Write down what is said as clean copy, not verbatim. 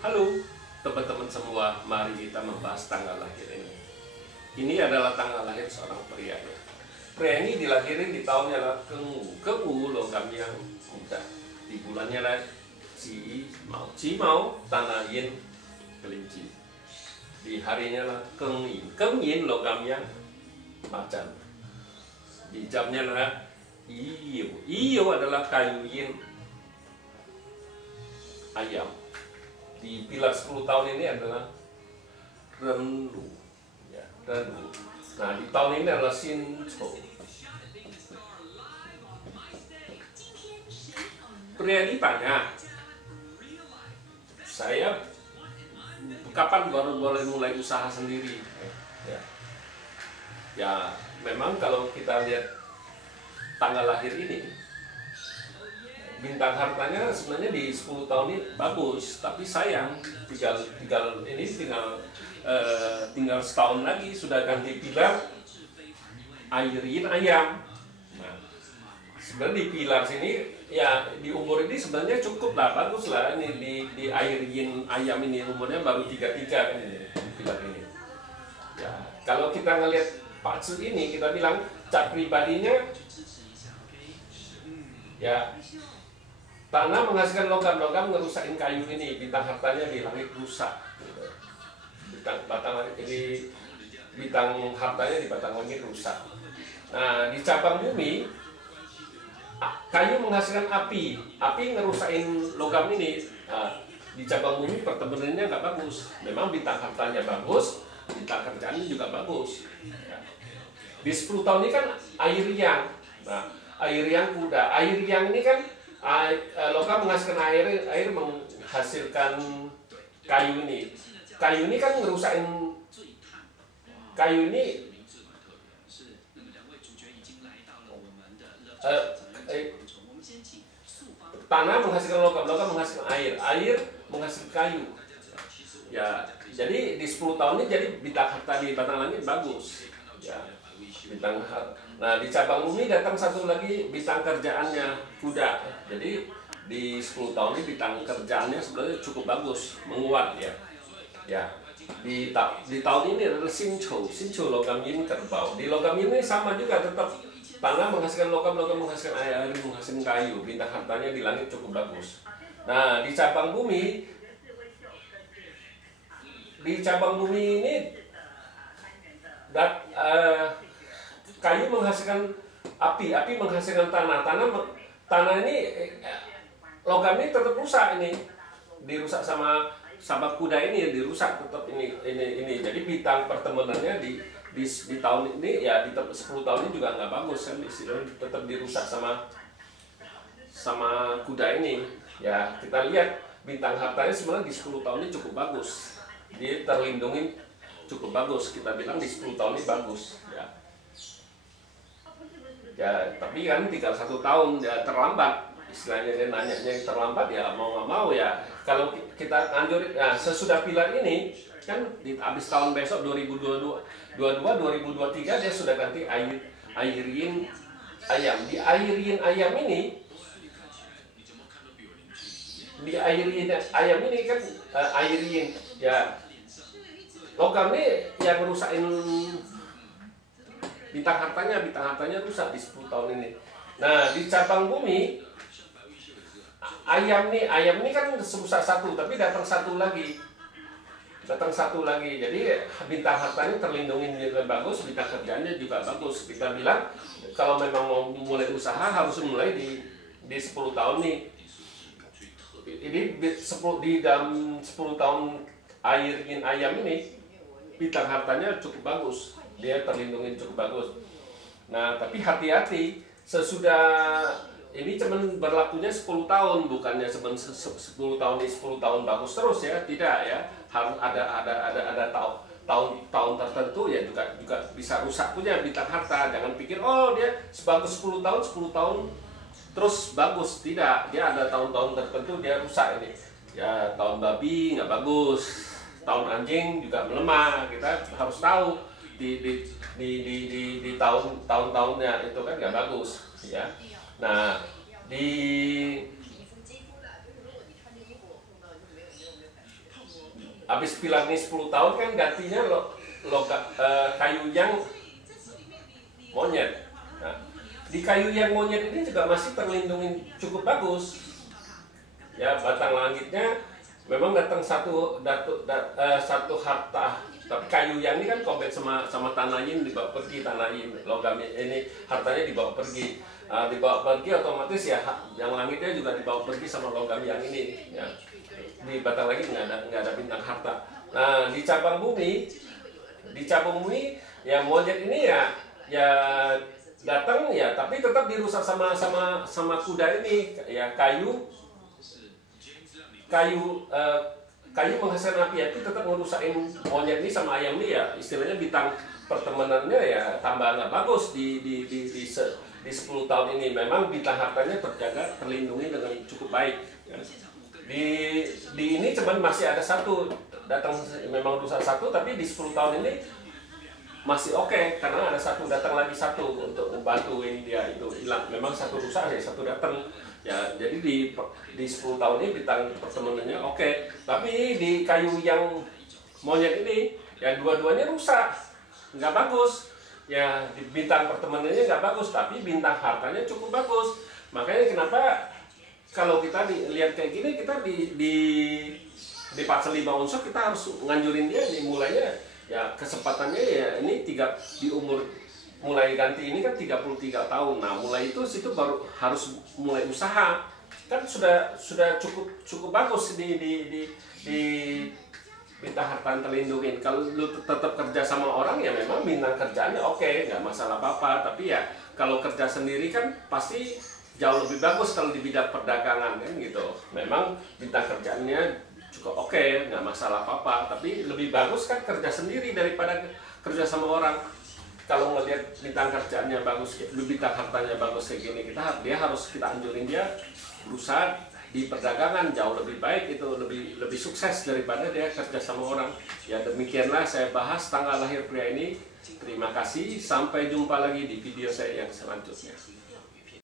Halo teman-teman semua, mari kita membahas tanggal lahir ini. Ini adalah tanggal lahir seorang pria. Pria ini dilahirin di tahunnya lah Kemu logam yang muda. Di bulannya lah Cimau tanah Yin kelinci. Di harinya lah Keng Yin logam yang macan. Di jamnya lah Iyo adalah kayu Yin ayam. Di pilar 10 tahun ini adalah Renlu, ya, Renlu. Nah, di tahun ini adalah Sinco. Pria ini tanya, saya kapan baru boleh mulai usaha sendiri? Ya, memang kalau kita lihat tanggal lahir ini, bintang hartanya sebenarnya di 10 tahun ini bagus, tapi sayang tinggal setahun lagi sudah ganti pilar air yin ayam. Nah, sebenarnya di pilar sini ya di umur ini sebenarnya cukup lah, bagus lah ini di air yin ayam ini umurnya baru 33 kan ini pilar ini. Ya, kalau kita ngelihat Pak Tzu ini kita bilang cat pribadinya ya tanah menghasilkan logam ngerusakin kayu ini, bintang hartanya di langit rusak. Gitu. Bintang hartanya di batang langit rusak. Nah, di cabang bumi kayu menghasilkan api ngerusakin logam ini. Nah, di cabang bumi pertemuannya nggak bagus. Memang bintang hartanya bagus, bintang kerjaannya juga bagus. Ya. Di 10 tahun ini kan air yang, nah air yang kuda, air yang ini kan logam menghasilkan air menghasilkan kayu ini. Kayu ini kan ngerusakin kayu ini tanah menghasilkan logam menghasilkan air menghasilkan kayu. Ya, jadi di 10 tahun ini jadi bintang harta di batang langit bagus. Ya, bintang harta. Nah, di cabang bumi datang satu lagi bintang kerjaannya kuda. Jadi di 10 tahun ini bintang kerjaannya sebenarnya cukup bagus, menguat ya. Ya. Di tahun ini adalah Sinco logam yin kerbau. Di logam ini sama juga tetap tanah menghasilkan logam menghasilkan air menghasilkan kayu. Bintang hartanya di langit cukup bagus. Nah, di cabang bumi ini kayu menghasilkan api menghasilkan tanah ini logam ini tetap rusak, ini dirusak sama kuda ini, dirusak tetap ini. Jadi bintang pertemanannya di tahun ini ya di 10 tahun ini juga nggak bagus kan, tetap dirusak sama kuda ini. Ya, kita lihat bintang hartanya sebenarnya di 10 tahun ini cukup bagus, dia terlindungi cukup bagus, kita bilang di 10 tahun ini bagus ya. Ya, tapi kan tinggal 1 tahun ya terlambat, istilahnya dia nanyanya yang terlambat ya mau nggak mau ya. Kalau kita anjurin, nah sesudah pilar ini kan habis tahun besok 2023 dia sudah ganti air yin ayam. Di air yin ayam ini kan air yin ya logam ini yang merusakin bintang hartanya rusak di 10 tahun ini. Nah, di cabang bumi ayam ini kan rusak satu, tapi datang satu lagi. Jadi bintang hartanya terlindungi dengan bagus, bintang kerjaannya juga bagus. Kita bilang kalau memang mau mulai usaha harus mulai di 10 tahun nih. Ini di dalam 10 tahun air yin ayam ini bintang hartanya cukup bagus. Dia terlindungi cukup bagus. Nah, tapi hati-hati, sesudah ini cuman berlakunya 10 tahun, bukannya 10 tahun 10 tahun bagus terus ya, tidak ya. Harus ada tahun tertentu ya juga bisa rusak punya bintang harta. Jangan pikir oh dia sebagus 10 tahun terus bagus, tidak. Dia ada tahun-tahun tertentu dia rusak ini. Ya, tahun babi nggak bagus, tahun anjing juga melemah. Kita harus tahu di tahun-tahunnya itu kan nggak bagus ya. Nah, di habis pilar ini 10 tahun kan gantinya kayu yang monyet. Nah, di kayu yang monyet ini juga masih terlindungi cukup bagus. Ya, batang langitnya memang datang satu harta, tapi kayu yang ini kan kompet sama tanahin, dibawa pergi tanahin, logam ini hartanya dibawa pergi. Dibawa pergi otomatis ya yang langitnya juga dibawa pergi sama logam yang ini. Ya. Di batang langit nggak ada bintang harta. Nah, di cabang bumi ya monyet ini ya datang ya, tapi tetap dirusak sama kuda ini. Ya kayu menghasilkan api itu tetap ngerusakin monyet ini sama ayam ini ya, istilahnya bintang pertemanannya ya tambah nggak bagus di 10 tahun ini. Memang bintang hartanya terjaga, terlindungi dengan cukup baik. Ya. Di ini cuman masih ada satu datang, memang rusak satu, tapi di 10 tahun ini masih oke, karena ada satu datang lagi satu untuk membantu ini dia itu hilang. Memang satu rusak ya satu datang. Ya, jadi di 10 tahun ini bintang pertemanannya oke. Tapi di kayu yang monyet ini ya dua-duanya rusak, nggak bagus. Ya, di bintang pertemanannya nggak bagus, tapi bintang hartanya cukup bagus. Makanya kenapa kalau kita lihat kayak gini, kita di pasal 5 unsur kita harus nganjurin dia mulainya ya kesempatannya ya ini di umur mulai ganti ini kan 33 tahun. Nah, mulai itu situ baru harus mulai usaha. Kan sudah cukup bagus di bintang harta terlindungin. Kalau lu tetap kerja sama orang ya memang bintang kerjaannya oke, nggak masalah apa-apa. Tapi ya kalau kerja sendiri kan pasti jauh lebih bagus kalau di bidang perdagangan kan gitu. Memang bintang kerjaannya juga oke, nggak masalah apa-apa. Tapi lebih bagus kan kerja sendiri daripada kerja sama orang. Kalau ngelihat bintang kerjaannya bagus, bintang hartanya bagus kayak gini, dia harus kita anjurin dia berusaha di perdagangan jauh lebih baik, itu lebih sukses daripada dia kerja sama orang. Ya demikianlah saya bahas tanggal lahir pria ini. Terima kasih, sampai jumpa lagi di video saya yang selanjutnya.